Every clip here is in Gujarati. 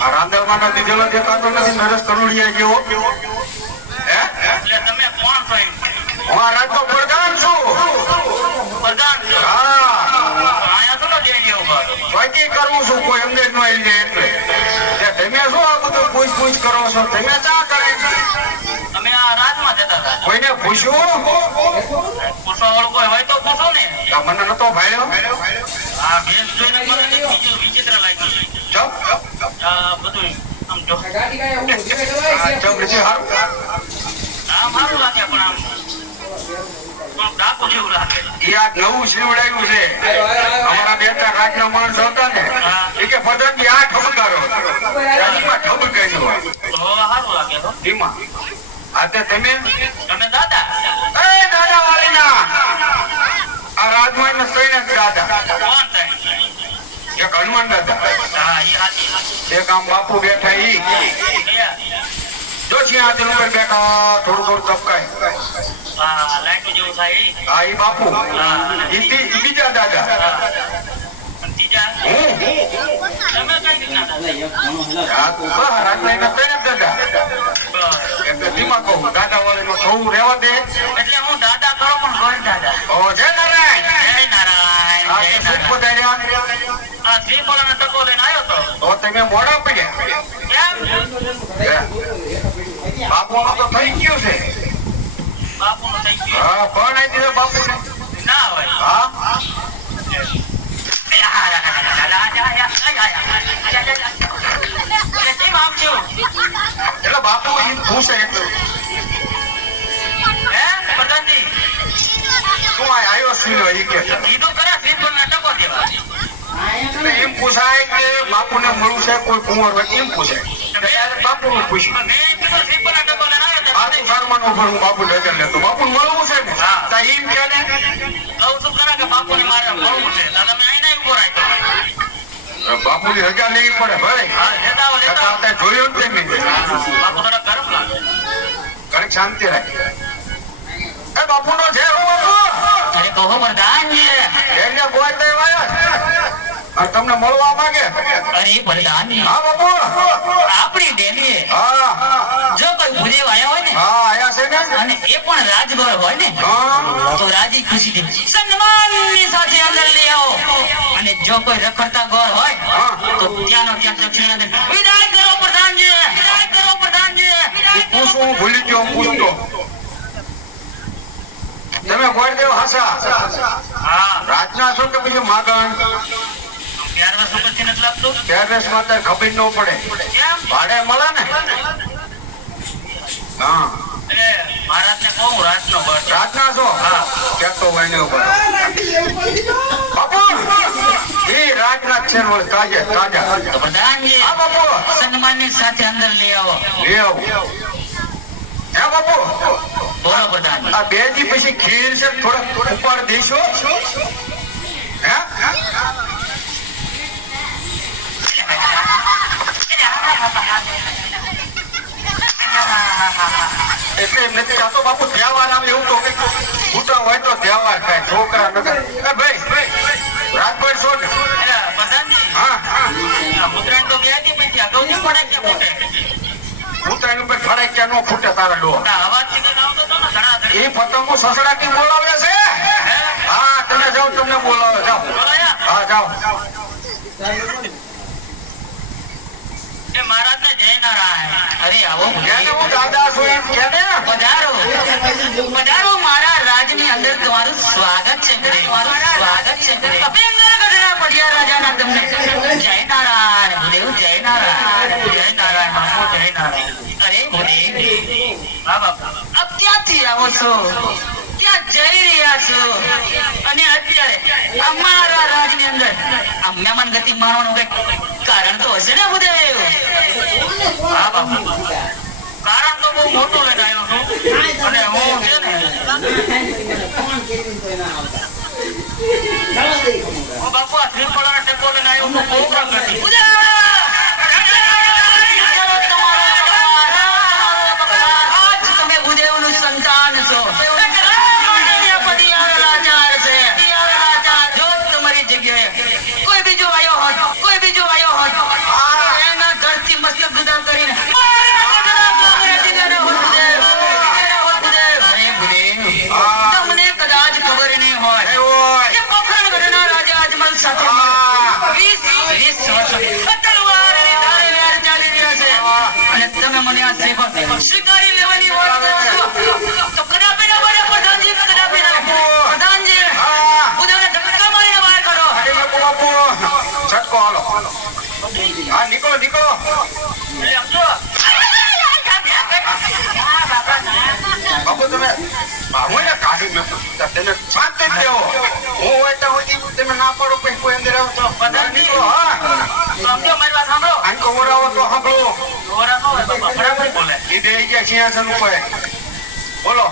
આ રાંદલમાં દીધેલો દેખાતો નથી નરેશ કનોડિયા જેવો. હે એટલે તમે કોણ છો એમ? હું આ રાજનો પ્રધાન છું. પ્રધાન છો? હા આયા તો જઈ ગયો બાર. વાકી કરું છું કોઈ અંદર નો આવી જાય એટલે. તમે શું આ બધું પૂછ કરો છો? તમે ચા કરે? તમે આ રાજમાં જતા હતા. કોઈને પૂછ્યું? પૂછવા વાળું કોઈ હોય તો પૂછો ને. મને નતો ભાઈઓ. આ ભેંસ જોઈને મને બીજું વિચિત્ર લાગ્યું. ચપ આ બધું આમ જો ચપ લીધી હારું. આમ સારું લાગે પણ આમ ડાકુ જેવું લાગે. એ આ નવું શીવડાયું છે. અમારા બેટા રાજના માણસ હતા ને એ કે પદનજી આ ઠબકારો રાજમાં ઠબકાર્યું તો સારું લાગે તો. ધીમા આ તે તમે દાદા એ દાદા વાળીના આ રાજમાં ને સૈન્ય દાદા કોણ થાય? એક હનુમાન દાદા હા એ હાથી. એક આમ બાપુ બેઠા ઈ જો સિંહાસન ઉપર બેઠા થોડું તપકાય. હા લાઈટો જેવું થાય એ. હા ઈ બાપુ ઈ બીજા દાદા અને ત્રીજા હું તમે કઈ રીતના દાદા? આ તું બા રાજમાં ને સૈન્ય દાદા એટલે ધીમા કહું દાદા વાળીનું થોડું રહેવા દે. એટલે હું દાદા કરો પણ રોય દાદા. ઓ જય નારાયણ. જય નારાયણ આ જય તો સુખ નારાયણ. પધાર્યા. આ શ્રીફળનો ટકો લઈને આવ્યો તો. તો તમે મોડા પડ્યા. કેમ? બાપુનું તો થઈ ગયું છે. બાપુનું થઈ ગયું? હા પણ આવી દીધો બાપુને. ના હોય. હા કેમ આમ થયું? એટલે બાપુ એમ પૂછે એટલું હે પ્રધાનજી શું આવ્યો સીનો ઈ કે છે. કીધું ખરા શ્રીફળનો ટકો દેવા. એટલે એમ પૂછાય કે બાપુને મળવું છે કોઈ કુંવર હોય એમ પૂછે. એટલે ત્યારે બાપુનું પૂછ્યું. મેં કીધું શ્રીફળનો ટકો લઈને આવ્યો આ તો સારમાનો ઉપર હું બાપુ નજર લેતો બાપુને મળવું છે ને હા. તા એમ કે ને કહું છું ખરા કે બાપુને મારે મળવું છે. તો તમે આઈને ઉભો રાખ્યો. બાપુની રજા લેવી પડે ભાઈ. હા લેતા આવો લેતા આવો. અત્યારે જોયું જ નહીં મેં. બાપુ થોડા ગરમ લાગે. ઘડીક શાંતિ રાખ. એ બાપુનો છે હો બાપુ. અરે કહો પ્રધાનજી. એને બોય તો આ તમને મળવા માંગે. અરે પ્રધાનજી હા બાપુ. આપણી ડેલીએ હા જો કોઈ ભૂદેવ આયા હોય ને હા આયા છે ને. અને એ પણ રાજગોર હોય ને હા તો રાજી ખુશીથી સન્માનની સાથે અંદર લઈ આવો. અને જો કોઈ રખડતા ગોર હોય તો ત્યાંનો ત્યાં દક્ષિણા વિદાય કરો પ્રધાનજી. વિદાય કરો પ્રધાનજી. પૂછું હું ભૂલી ગયો હું પૂછતો. તમે ગોળદેવ હાસા હા રાજના છો કે પછી માગણ? 11 વર્ષ પછી નથી લાગતું. ટેરેસ માં તો ખબર ન પડે. કેમ? ભાડે મળે ને. હા એટલે મહારાજને કહું રાજનો ગોર છે. રાજના છો? હા કેતો હોય ને ઉપર બાપુ એ રાજના છે ને ઓલી તાજા તો પ્રધાનજી હા બાપુ સન્માનની સાથે અંદર લઈ આવો. લેવ હે બાપુ બોલો પ્રધાનજી. આ બે દી પછી ખીર છે થોડા ઉપાડ દેશો હે એટલે એમ નથી આ તો બાપુ તહેવાર આવે એવું તો કઈક ઉતા હોય તો તહેવાર થાય છોકરા નગર એ ભાઈ રાજભાઈ છો ને એટલે પ્રધાનજી હા આ ઉત્તરાયણ તો ગયા હતી પછી અગાઉથી પડે કે ફૂટે? ઉતાઈ ઉપર ફરાય ક્યાં નો ફૂટે તારા ડો ના અવાજ થી કઈ આવતો હતો ને ઘણા ઘડી. એ પતંગો સસડાટી બોલાવે છે. હા તમે જાઓ તમને બોલાવે જાઓ. બોલાયા? હા જાઓ. એ મહારાજને જય નારાયણ. અરે આવો એને હું દાદા છું એમ કે ને પધારો પધારો. મારા રાજની અંદર તમારું સ્વાગત છે. તમારું સ્વાગત છે. અભિનંદન ગઢડા પડિયા રાજાના તમને જય નારાયણ ભૂદેવ. જય નારાયણ. જય નારાયણ બાપુ. જય નારાયણ. અરે ભૂદેવ હા બાપા અબ ક્યાંથી આવો છો? ક્યાં જઈ રહ્યા છો? અને અત્યારે અમારા રાજની અંદર આ મહેમાન ગતિ માણવાનું કઈક કારણ તો હશે ને ભૂદેવ? હા બાપુ કારણ તો બહુ મોટું લઈને આવ્યો છું. અને હું છે ને હું બાપુ આ શ્રીફળના ટેકો લઈને આવ્યો છું. પ્રોગ્રામ નથી. આજ તમે ભૂદેવનું સંતાન છો. જો તમારી જગ્યાએ કોઈ બીજો આવ્યો હોત એના ઘરથી સાથે હા. 20 વર્ષ તલવારની ધારે વેર ચાલી રહ્યા છે અને તમે મને આ શ્રીફળ સ્વીકારી લેવાની વાત કરો છો તો કદાપી ના બને પ્રધાનજી, કદાપી ના. પ્રધાનજી, હા. ઉદયને ધક્કા મારીને બહાર કરો. અરે બાપુ છટકો હાલો. હા નીકળો નીકળો. એટલે સમજો. બાપુ તમે બાબુને કાઢી મેકો. તેને શાંત જ દેવો. હું હોય તો હોય તમે ના પાડો પછી કોઈ અંદર આવો તો પ્રધાનજી. નીકળો. હા સમજો મારી વાત સાંભળો. આંકો વરાવો તો સાંભળો. દોરા નો હોય બાપા, બરાબર બોલે. એ દઈ ગયા સિંહાસન ઉપર. બોલો.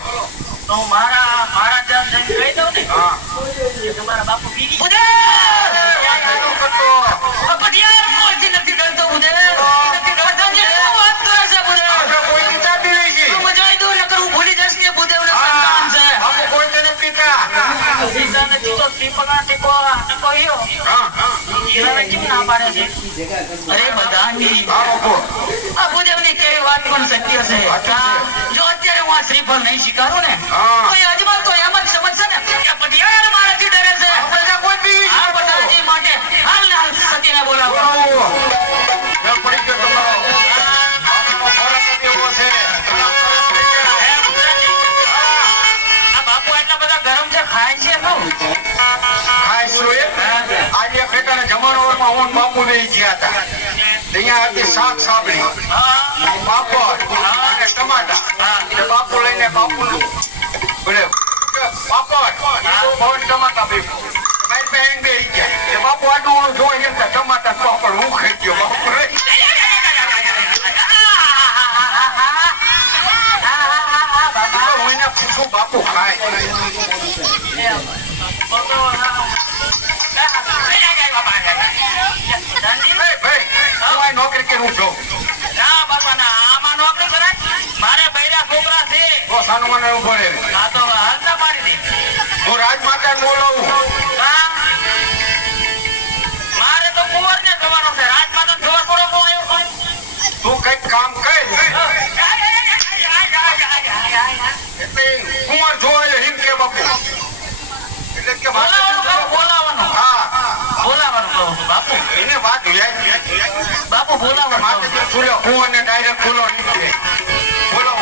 તો હું મારા જાન જઈને કહી દઉં ને હા કે તમારા બાપુ બીજી ઉદય શું કરતો? પટિયાર કોઈથી નથી કરતો ઉદય નથી કરતો. પ્રધાનજી શું વાત કરે છે ઉદય? આપણે કોઈ પીતા બી નહીં છીએ. તું મજાઈ દો નકર હું ભૂલી જઈશ કે ઉદયનો સંતાન છે. બાપુ કોઈ તેને પીતા. ઈશાને જીતો ટીપણા ટીપો ઈયો. હા ઈશાને કેમ ના પાડે છે? અરે પ્રધાનજી, હા બાપુ. આ ઉદયની કેવી વાત પણ સત્ય છે. જો અત્યારે હું આ શ્રીફળ નહીં સ્વીકારું ને હા. તો એ અજમલ તો એમ જ સમજશે ને કે પટિયાર મારાથી ડરે છે. આપણે ત્યાં કોઈ પી આ પ્રધાનજી માટે હાલ ને હાલ સતીને બોલાવો. બોલાવો. મેં પડી ગયો તમારો. બાપુનો ખોરાક જ એવો છે. હે પ્રધાનજી, આ બાપુ એટલા બધા ગરમ છે, ખાય છે શું? ખાય શું એ? આજે એક ઠેકાણે જમણવારમાં હું ને બાપુ બેસી ગયા હતા. અહીંયા હતી શાક સાબડી, પાપડ અને ટમાટા. એટલે બાપુ લઈને બાપુનું બોલે પાપડ પવન ટમાટા બેઠું. મારી પાસે બેસી ગયા. એટલે બાપુ આટલું જોઈ એમ ટમાટા પાપડ હું ખાઈ ગયો. બાપુ રહી. હું એને પૂછું બાપુ ખાય. ભાઈ હું આ નોકરી કે હું જાઉં. ના બાપા ના, આમાં નોકરી કરાય. મારે બૈરા છોકરા છે. તો સાનું મને ઉભો રહે. આ તો હાલ ના પાડી દે. હું રાજમાતાને બોલાવું. હા? મારે તો કુંવરને જવાનું છે. રાજમાતા જોવા થોડો બહુ આવ્યો પણ. તું કઈક કામ કર. એટલે કુંવર જોવાય હિમ કે બાપુ. એટલે કે બોલાવાનું કહું, બોલાવાનું. હા બોલાવાનું કહું છું, બાપુ. એને વાત લે. બાપુ બોલાવાનું કહું માથે છું. ખુલ્યો કુંવરને ડાયરેક્ટ ખુલ્લો નીકળે. બોલો.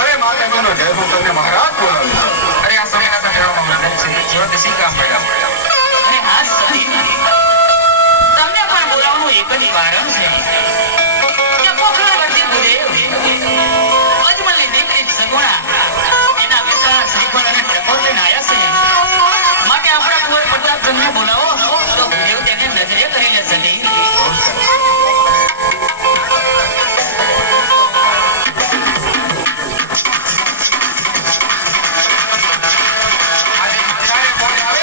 અરે માતાજીનો જય, હું તમને મહારાજ બોલાવું. અરે આ સમયના તો કહેવામાં મને છે. જીવનથી શી કામ પડ્યા? અને હા સતી, તમને પણ બોલાવવાનું એક જ કારણ છે કે પોખરણ વચ્ચે ભૂદેવ અજમલની દીકરી સગુણા એના બેટા શ્રીફળ અને ટકોર લઈને આવ્યા છે. માટે આપણા કુંવર પ્રતાપચંદને બોલાવો તો ભૂદેવ તેને નજરે કરી લે સતી. આજે જ્યારે બોલાવે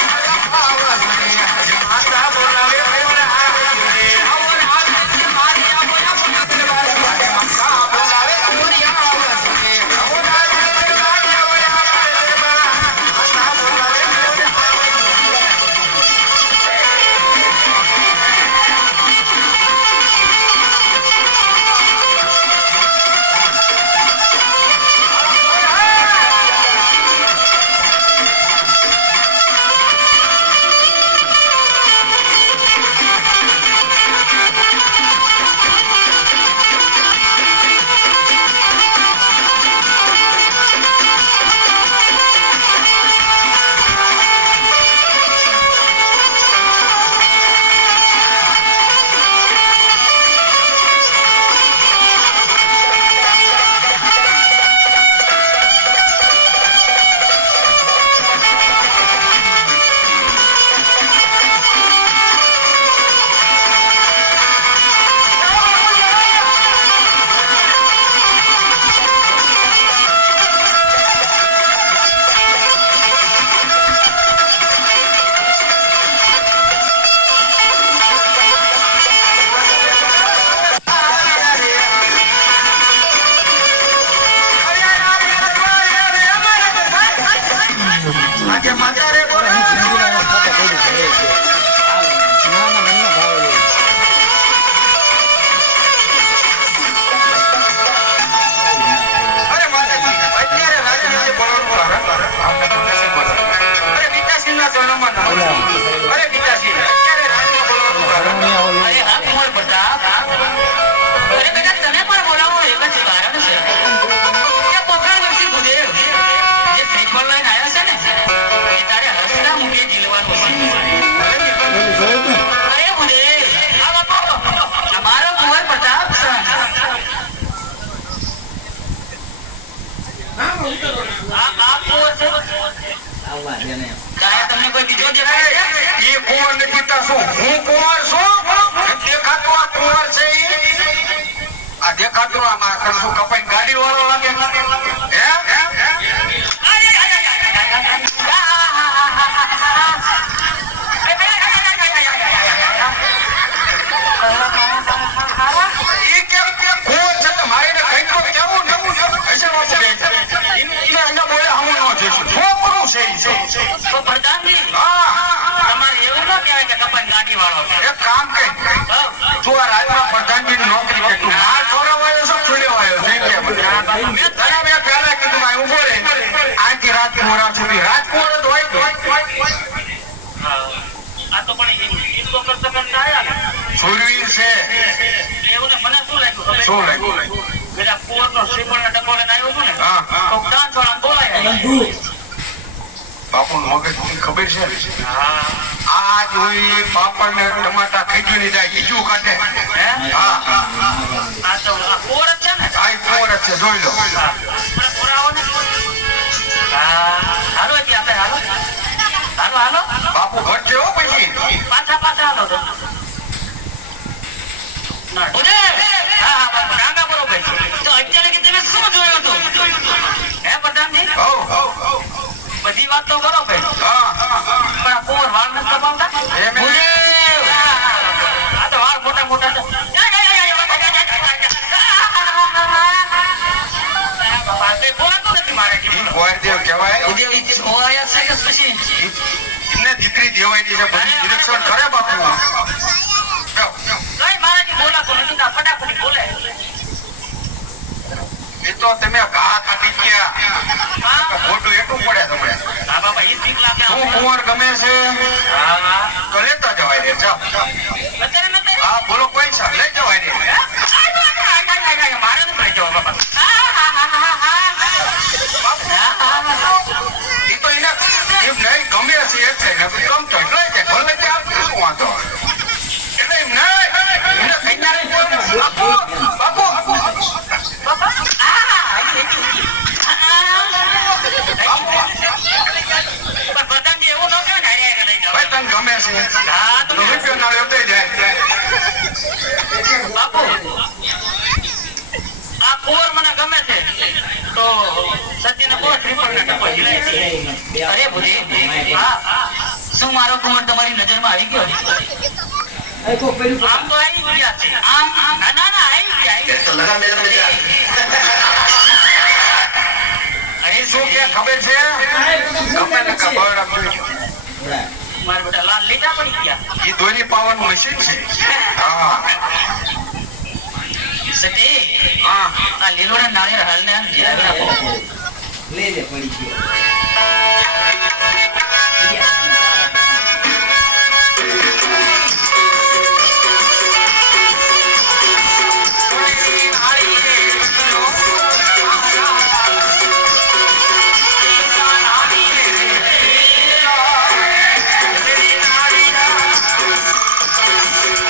આજે માતા રે બોલો અરે માતાજી અત્યારે રાજ્ય બોલવાનું અરે પિતાશ્રીના ચરણોમાં નમસ્કાર અરે પિતાશ્રી અત્યારે રાજ્ય બોલવાનું અરે હા કુંવર પ્રતાપ અરે બેટા તને પણ બોલાવો એક જ કારણ છે કે પોકરણ વર્ષી ભૂદેવ જે શ્રીફળ લઈને આવ્યા છે ને એ તારે હસના મુખે ઝીલવાનું છે અરે ભૂદેવ અમારો કુંવર પ્રતાપ છે આ કુંવર છે કાયા તમને કોઈ બીજો દેખાય છે એ કુંવર નથી તો શું હું કુંવર છું દેખાતું આ કુંવર છે આ દેખાતું આ મારા કરશું કપાઈ ગાડી વાળો લાગે હે એ કેમ કુંવર છે તો મારે કઈ તો કેવું નવું હશે બાપુ એના બોલે હું ન જઈશું છોકરું છે તો પ્રધાનજી હા તમારે એવું ન કહેવાય કે કપાઈ ગાડી વાળો એક કામ કર તું આ રાજમાં પ્રધાનજીની નોકરી કે તું માર ખવડાવાયો છો ખુલ્લેવાયો છે કે મેં તને મેં પહેલા કીધું ભાઈ ઉભો રે આજથી રાત મોડા સુધી રાજકુંવર જ હોય આ તો પણ ઈ તો કરતા કરતા આયા ને સુરવીર છે એવું ને મને શું લાગ્યું ખબર શું લાગ્યું પેલા કુંવરનો શ્રીફળના ડબ્બો લઈને આવ્યો છું ને હા તો ડાન્સ વાળા બોલાયા બાપુનું મગજ ખબર છે આ જોઈ પાપડ ને ટમાટા ખાઈ ની જાય બીજું કાઢે હે હા આ તો આ કુંવર જ છે ને આ કુંવર જ છે જોઈ લો મને પુરાવો ને હા હાલો એટલે આપણે હાલો હાલો હાલો બાપુ ઘટશે હો પછી પાછા પાછા હાલો તો ના બોલે હા હા બાપુ ડાંગા બરોબર તો અત્યારે કે તમે શું જોયું હતું હે પ્રધાનજી હો બધી વાત તો બરોબર હા પણ આ કુંવર વાળ નથી કપાવતા એમ બોલે આ તો વાળ મોટા મોટા છે બાપા તે બોલાતું નથી મારે કુંવરદેવ કહેવાય ઉદ્યોગ હોયા છે કે પછી એમને દીકરી દેવાયની છે બધી નિરીક્ષણ કરે બાપુ કઈ મારાથી બોલાતું નથી તો ફટાફટ બોલે એ તો તમે ઘા કાઢી ગયા ખોટું એટલું પડે તમને હા બાપા ઈ બીક લાગે શું કુંવર ગમે છે તો લેતા જવાય રે જાઓ અત્યારે નથી હા બોલો કોઈ છે લઈ જવાય રે મારે નથી લઈ જવા બાપા એ તો એને એમ નહીં ગમે છે એટલે ને ગમતો એટલે લઈ જાય ભલે તે આપણે શું વાંધો એટલે એમ નહીં એને કઈ ના બાપુ બાપુ પ્રધાનજી એવું ન કહેવાય ને હારે લઈ જાઓ ભાઈ તને ગમે છે હા તો રૂપિયો ના લેતો જાય બાપુ આ કુંવર મને ગમે છે તો સત્યને કહો શ્રીફળના ડબ્બો ઝીલાય છે અરે ભૂરી હા શું મારો કુંવર તમારી નજરમાં આવી ગયો આમ તો આવી ગયા છે આમ ના ના ના આવી ગયા તો લગા મેળા જા અરે શું કે ખબર છે ગમે ને ખબર આપી મારા બેટા લાલ લીટા પડી ગયા એ દોરી પાવાનું મશીન છે હા સતી હા આ લીલોડા નાળિયેર હાલને આમ જીરાવી આપો લે લે પડી ગયો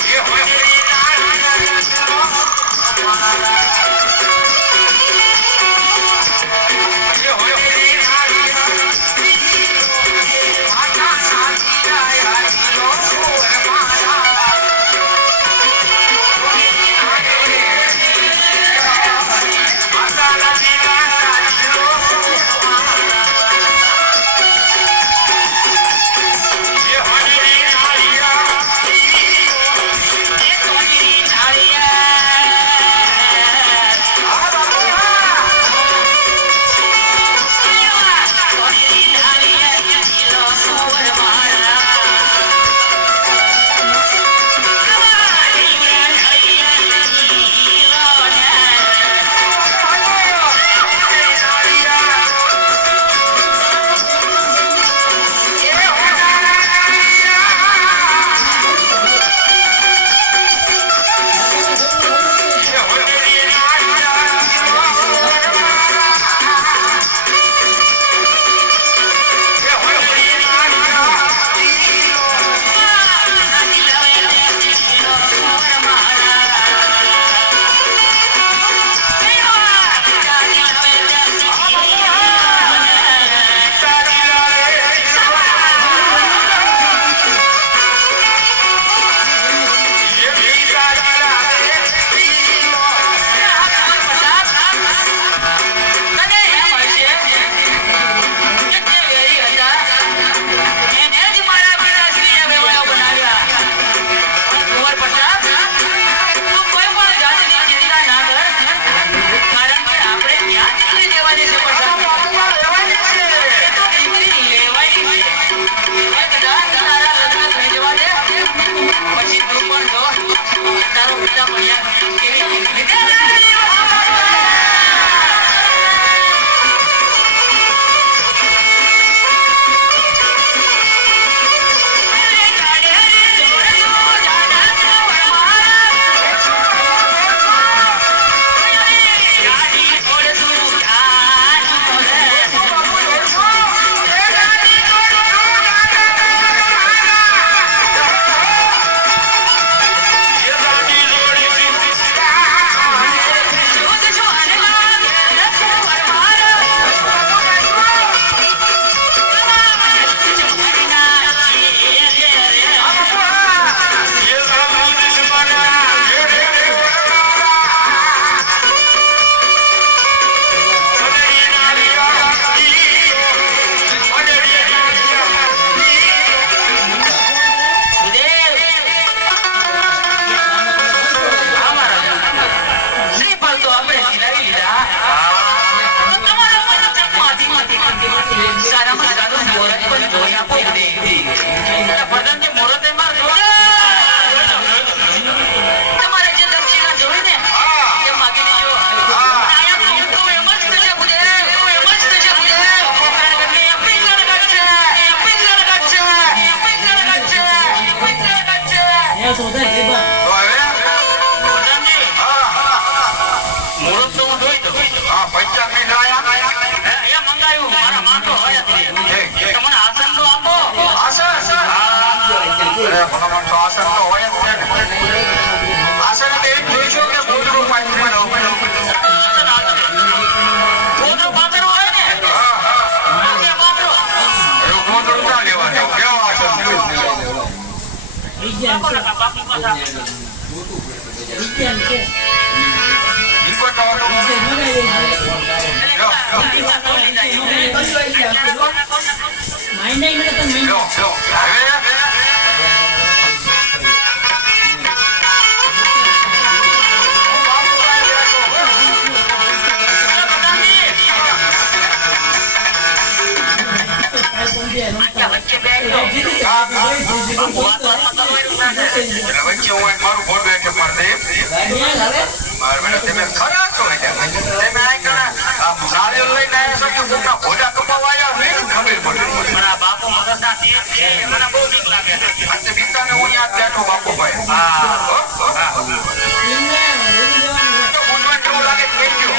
એ હોય તો હવે પ્રધાનજી, મુહૂર્ત તો હું જોઈ દઉં. હા 25 મિનિટ આયા એ મંગાયું મારા માંગો હોય જ છે. તમને આસન તો આપો. આસન અરે ભગવાન તો આસન તો હોય જ છે ને આસન એટલે એમ જોઈશું કે ગોદડું પાથરી લઉં આસન આપે. ગોદડું પાથરવું હોય ને, કે પાથરો. એવું ગોદડું ના લેવાનું કેવું આસન બાપુ પાછા. ઈકો તો લો વચ્ચે બેઠો. વચ્ચે હું મારું ફોટો એક પડદે માર બેટા તમે ખરા છો તમે આ કણા નાળિયેર લઈને આવ્યા છો કે કોકના ભોજા કપાવાયા નહીં ખબર પડે મારા બાપુ મગજના તેજ છે, મને બહુ બીક લાગે છે. આ તે બીતાને હું યાદ બેઠો બાપુભાઈ હા. બોલવા કેવું લાગે કહી દો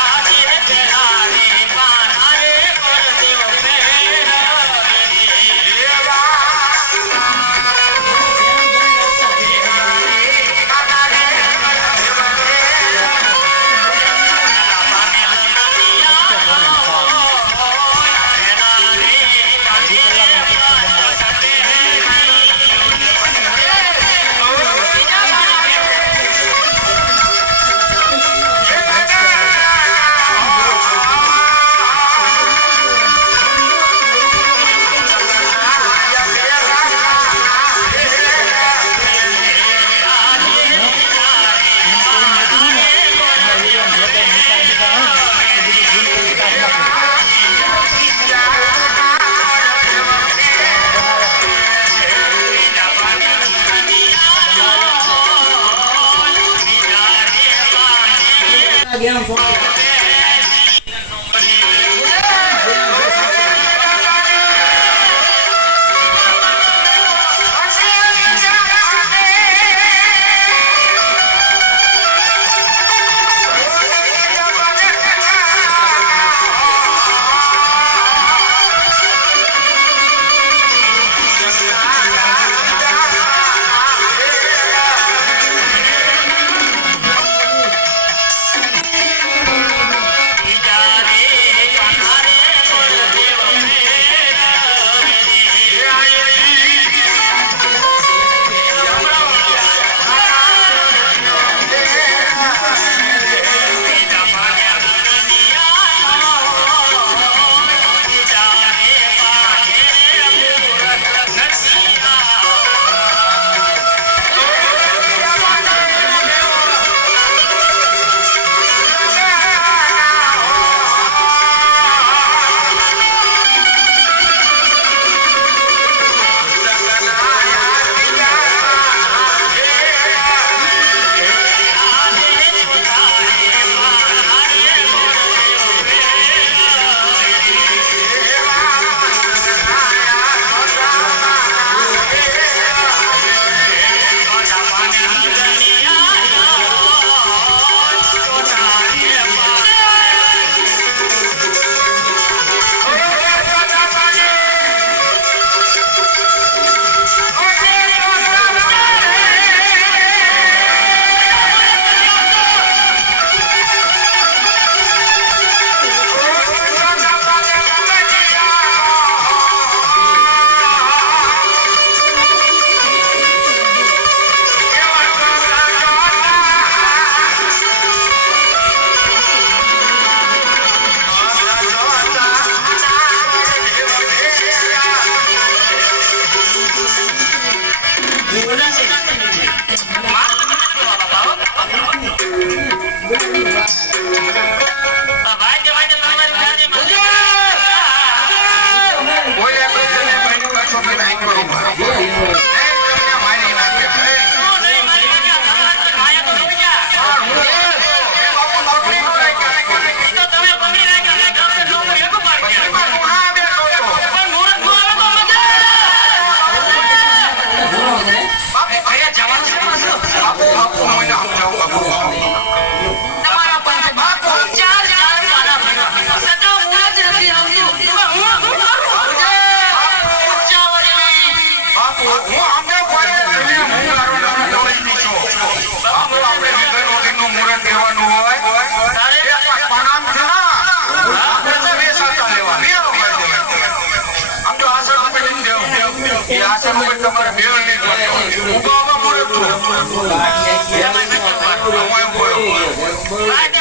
આજે પેલા રે પાના રે પરદેવ પેરા વગર તમારે મેળ નહીં પડતો. ઊભા ઊભા મળે જ છું. તમારે નથી ઉભા. હું એમ બોલ્યો. વાતે